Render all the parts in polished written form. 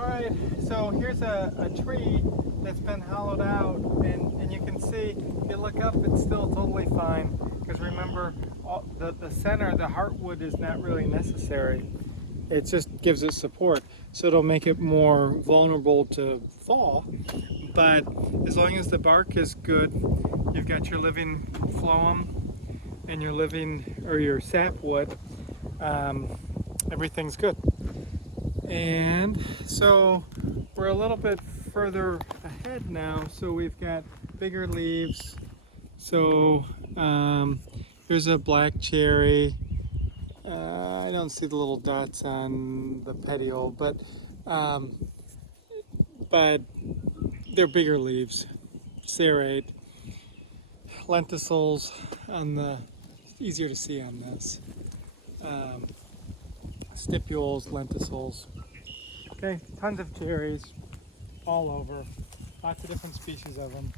Alright, so here's a tree that's been hollowed out, and you can see, if you look up, it's still totally fine. Because remember, the center, the heartwood is not really necessary. It just gives it support. So it'll make it more vulnerable to fall. But as long as the bark is good, you've got your living phloem and your living, or your sapwood, everything's good. And so we're a little bit further ahead now, so we've got bigger leaves. So here's a black cherry. I don't see the little dots on the petiole, but they're bigger leaves. Serrate, lenticels on the, easier to see on this. Stipules, lenticels. Okay, tons of cherries all over. Lots of different species of them.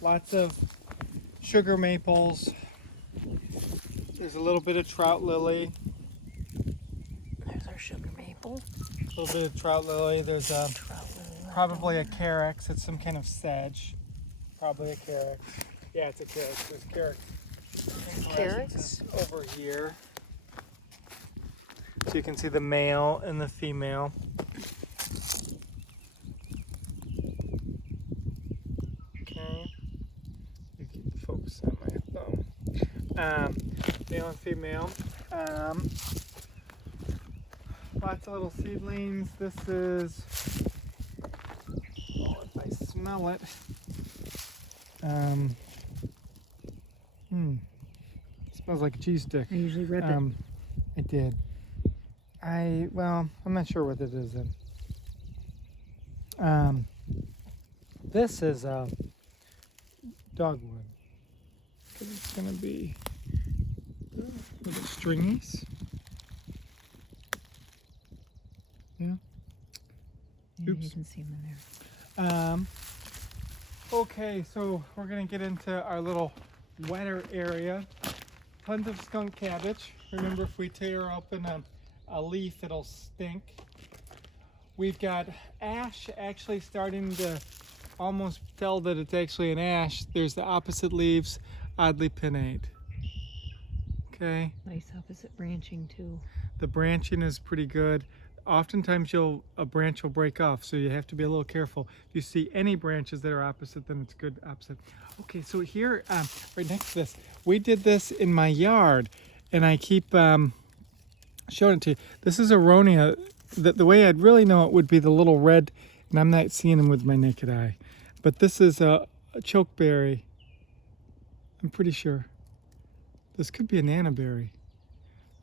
Lots of sugar maples. There's a little bit of trout lily. There's our sugar maple. A little bit of trout lily. There's a probably a carex. It's some kind of sedge. Probably a carex. Yeah, it's a carex. There's carex. Carrots? Over here. So you can see the male and the female. Okay. You keep the focus on my thumb. Male and female. Lots of little seedlings. This is, oh, if I smell it. Smells like a cheese stick. I usually rip it. I did. Well, I'm not sure what it is then. This is dogwood. It's gonna be little stringies. Yeah. Yeah, Oops. you can see them in there. Okay, so we're gonna get into our little wetter area. Tons of skunk cabbage. Remember, if we tear open a leaf, it'll stink. We've got ash actually starting to almost tell that it's actually an ash. There's the opposite leaves, oddly pinnate. Okay. Nice opposite branching too. The branching is pretty good. Oftentimes a branch will break off, so you have to be a little careful. If you see any branches that are opposite, then it's good opposite. Okay, so here, right next to this, we did this in my yard, and I keep showing it to you. This is aronia. The way I'd really know it would be the little red, and I'm not seeing them with my naked eye. But this is a chokeberry. I'm pretty sure. This could be a nannerberry.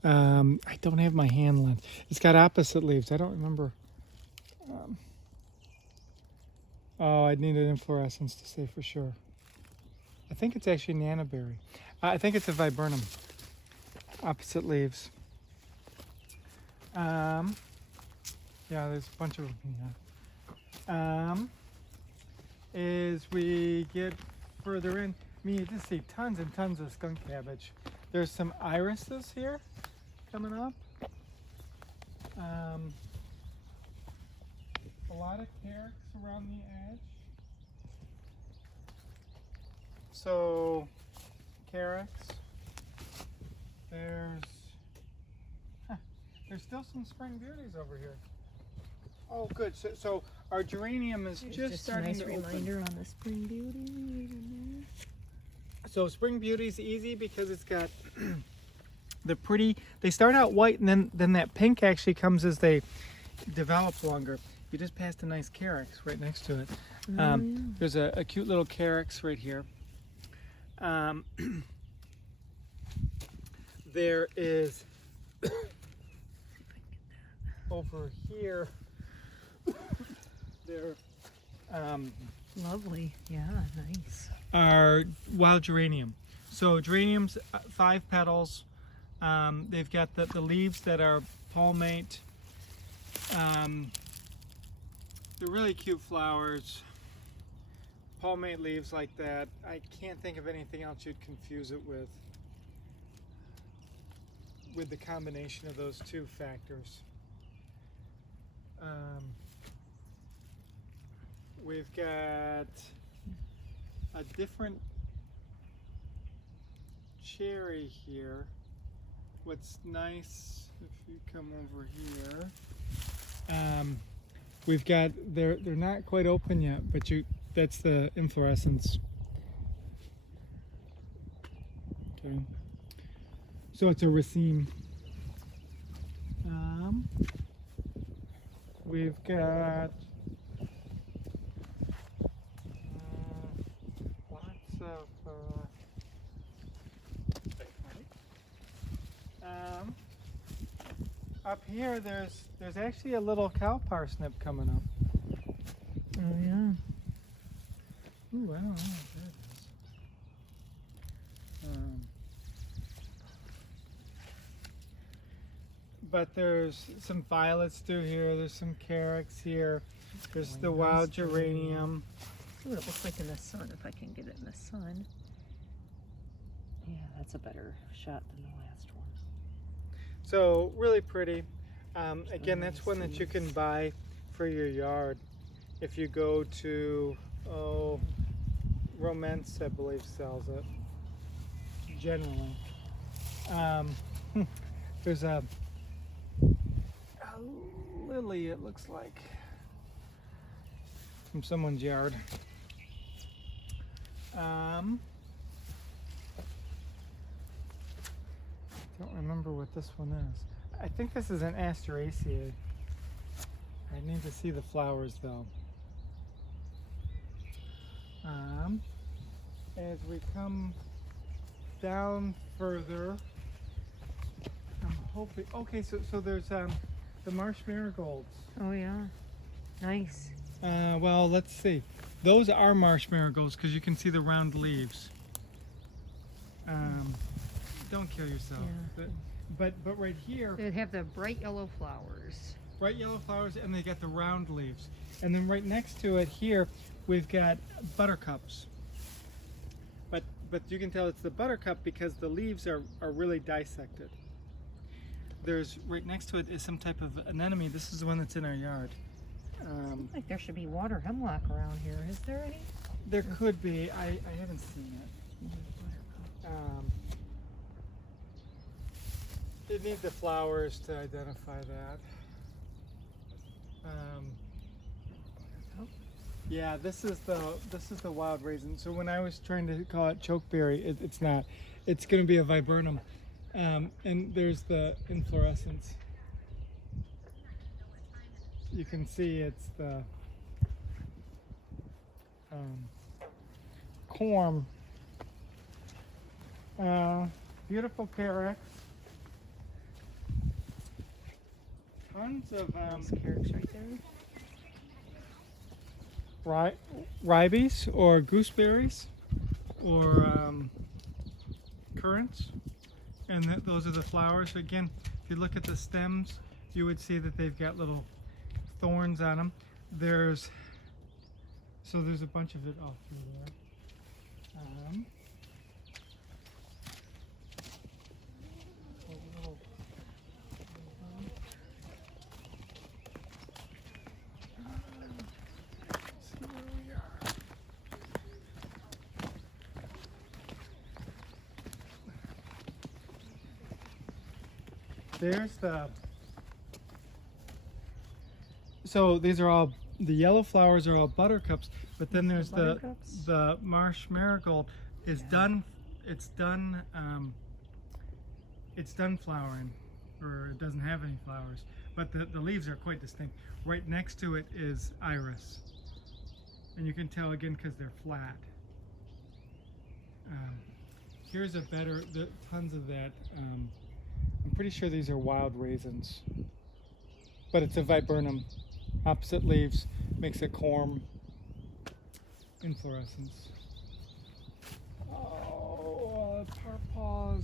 I don't have my hand length. It's got opposite leaves. I don't remember. Oh, I'd need an inflorescence to say for sure. I think it's actually nannerberry. I think it's a viburnum. Opposite leaves. Yeah, there's a bunch of them here. As we get further in, you just see tons and tons of skunk cabbage. There's some irises here coming up. A lot of carex around the edge. So, carex. There's still some spring beauties over here. Oh, good. So our geranium is just starting a nice to reminder open. on the spring beauty. So spring beauty's easy because it's got the pretty. They start out white, and then that pink actually comes as they develop longer. You just passed a nice carex right next to it. Yeah. There's a cute little carex right here. There is over here. There. Lovely. Yeah, nice. Are wild geranium. So geraniums, 5 petals. They've got the leaves that are palmate. They're really cute flowers. Palmate leaves like that. I can't think of anything else you'd confuse it with the combination of those two factors. Um, we've got a different cherry here. What's nice, if you come over here, we've got, they're not quite open yet, but that's the inflorescence. Okay. So it's a raceme. We've got lots of up here. There's actually a little cow parsnip coming up. Oh yeah. Ooh, I don't know what that is. But there's some violets through here. There's some carex here. There's the wild geranium. See what it looks like in the sun, if I can get it in the sun. Yeah, that's a better shot than the last one. So really pretty. Again, that's one that you can buy for your yard. If you go to, Romance, I believe, sells it. Generally. There's a lily, it looks like, from someone's yard. Don't remember what this one is. I think this is an Asteraceae. I need to see the flowers though. As we come down further, I'm hoping. Okay, so there's the marsh marigolds. Oh yeah. Nice. Well, let's see. Those are marsh marigolds because you can see the round leaves. Don't kill yourself. Yeah. But right here, They have the bright yellow flowers. bright yellow flowers, and they got the round leaves. And then right next to it here, we've got buttercups. But you can tell it's the buttercup because the leaves are really dissected. There's right next to it is some type of anemone. This is the one that's in our yard. Seems like there should be water hemlock around here. Is there any? There could be. I haven't seen it. You need the flowers to identify that. Yeah, this is the wild raisin. So when I was trying to call it chokeberry, it's not. It's going to be a viburnum, and there's the inflorescence. You can see it's the corm. Beautiful carex. Tons of Those carrots right there. ribes or gooseberries or currants, and those are the flowers. Again, if you look at the stems, you would see that they've got little thorns on them. There's a bunch of it all through there. See where we are. There's so these are all, the yellow flowers are all buttercups, but then there's the marsh marigold is done. It's done flowering, or it doesn't have any flowers, but the leaves are quite distinct. Right next to it is iris, and you can tell again because they're flat. Here's a better, tons of that. I'm pretty sure these are wild raisins, but it's a viburnum. Opposite leaves makes a corm inflorescence. Oh, pawpaws.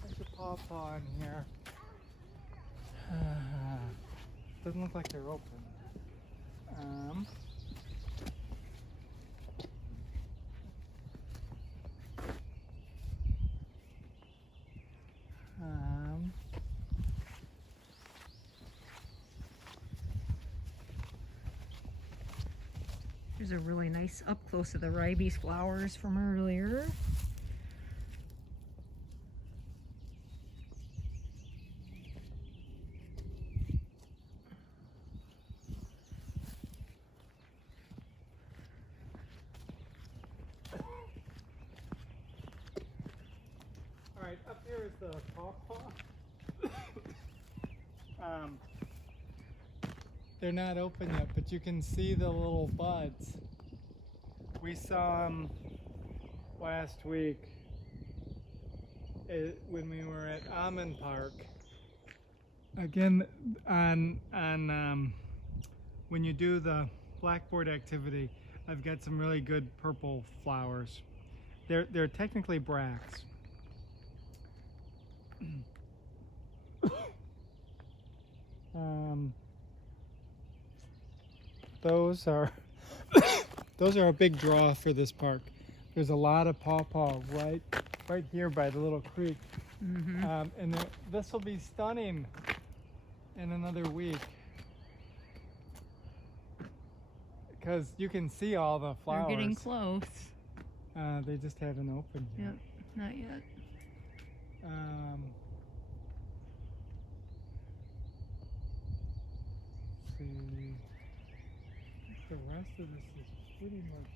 There's a pawpaw in here. Doesn't look like they're open. Here's a really nice up close of the ribes flowers from earlier. Alright, up here is the pawpaw. They're not open yet, but you can see the little buds. We saw them last week when we were at Almond Park. Again, when you do the blackboard activity, I've got some really good purple flowers. They're technically bracts. Those are those are a big draw for this park. There's a lot of pawpaw right here by the little creek, and this will be stunning in another week because you can see all the flowers. They're getting close. They just haven't opened yet. Yep, not yet. See, the rest of this is pretty much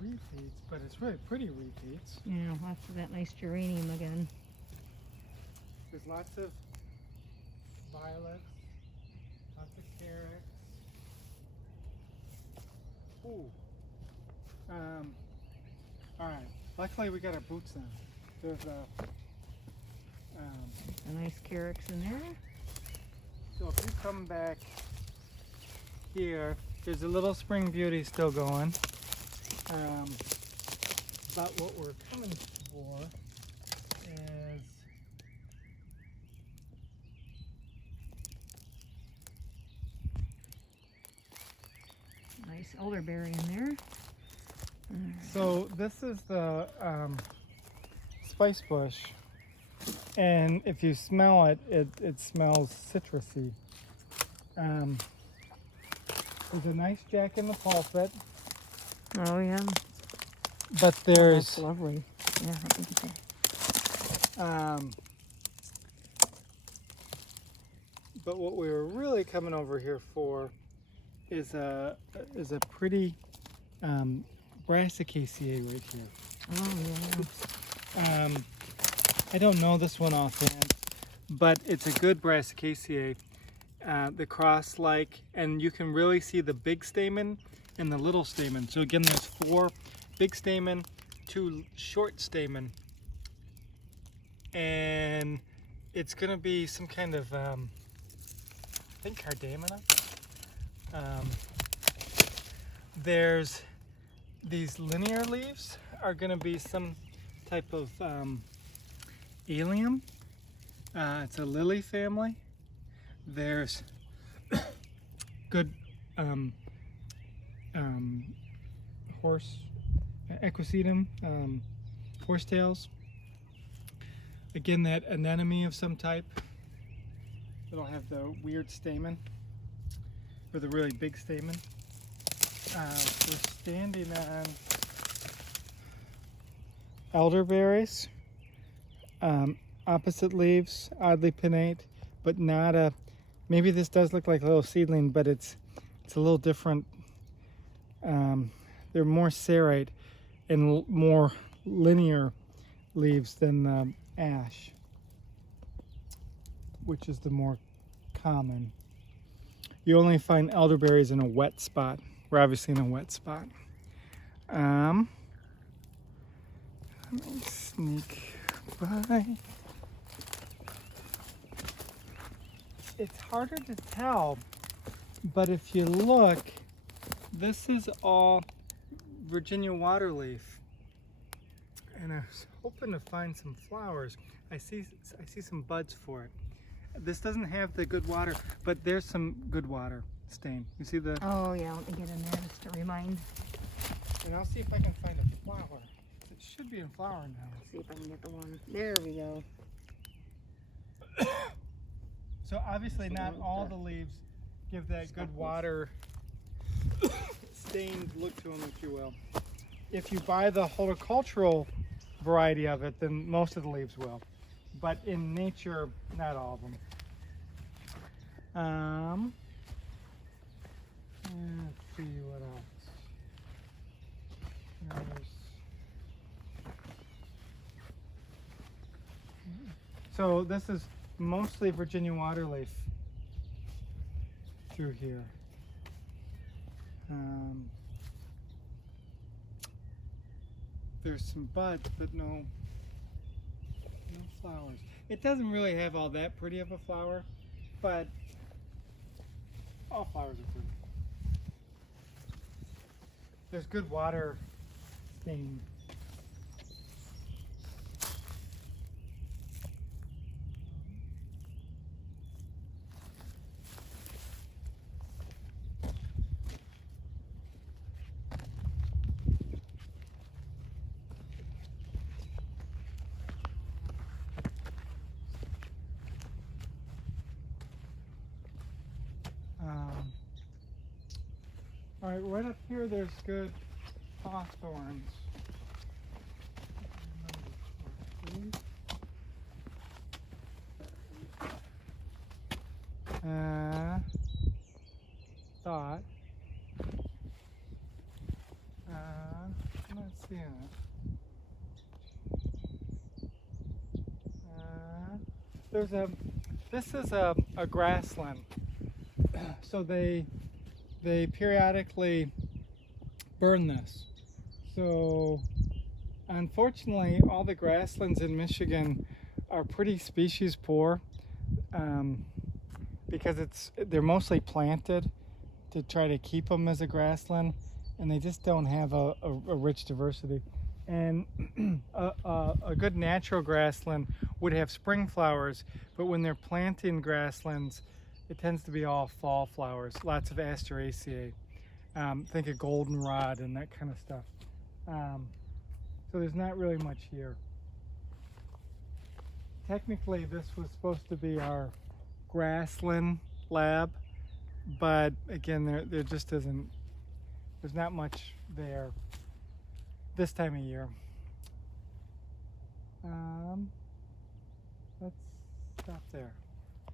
repeats, but it's really pretty repeats. Yeah, lots of that nice geranium again. There's lots of violets, lots of carrots. Ooh. All right. Luckily, we got our boots on. There's A nice carex in there. so if you come back here, there's a little spring beauty still going. But what we're coming for is Nice elderberry in there. so this is the spice bush, and if you smell it, it smells citrusy. There's a nice jack in the pulpit, Oh yeah. but Oh, there's that's lovely. Yeah, I think it's but what we were really coming over here for is a pretty brassicaceae right here. Oh yeah. I don't know this one offhand, but it's a good brassicaceae. The cross-like, and you can really see the big stamen and the little stamen. So again, there's 4 big stamen, 2 short stamen, and it's going to be some kind of, I think, cardamina. There's these linear leaves are going to be some type of allium. It's a lily family. There's good horse equisetum, horsetails. Again, that anemone of some type. It'll have the weird stamen, or the really big stamen. We're standing on elderberries, opposite leaves, oddly pinnate, but not a. Maybe this does look like a little seedling, but it's a little different. They're more serrate and more linear leaves than ash, which is the more common. You only find elderberries in a wet spot. We're obviously in a wet spot. Let me sneak by. It's harder to tell, but if you look, this is all Virginia waterleaf, and I was hoping to find some flowers. I see some buds for it. This doesn't have the good water, but there's some good water stain. You see the? Oh yeah, let me get in there just to remind. And I'll see if I can find a flower. It should be in flower now. Let's see if I can get the one. There we go. So obviously So not like all that. the leaves give that good Speckles. water stained look to them, if you will. If you buy the horticultural variety of it, then most of the leaves will. But in nature, not all of them. Let's see what else. So this is mostly Virginia waterleaf through here. There's some buds, but no flowers. It doesn't really have all that pretty of a flower, but all flowers are pretty. There's good water stain. All right, right up here there's good hawthorns. Thought. I'm not seeing it. This is a grassland. So they periodically burn this. So unfortunately, all the grasslands in Michigan are pretty species poor because they're mostly planted to try to keep them as a grassland, and they just don't have a rich diversity. And a good natural grassland would have spring flowers, but when they're planting grasslands, it tends to be all fall flowers, lots of Asteraceae. Think of goldenrod and that kind of stuff. So there's not really much here. Technically, this was supposed to be our grassland lab, but again, there just isn't, there's not much there this time of year. Let's stop there.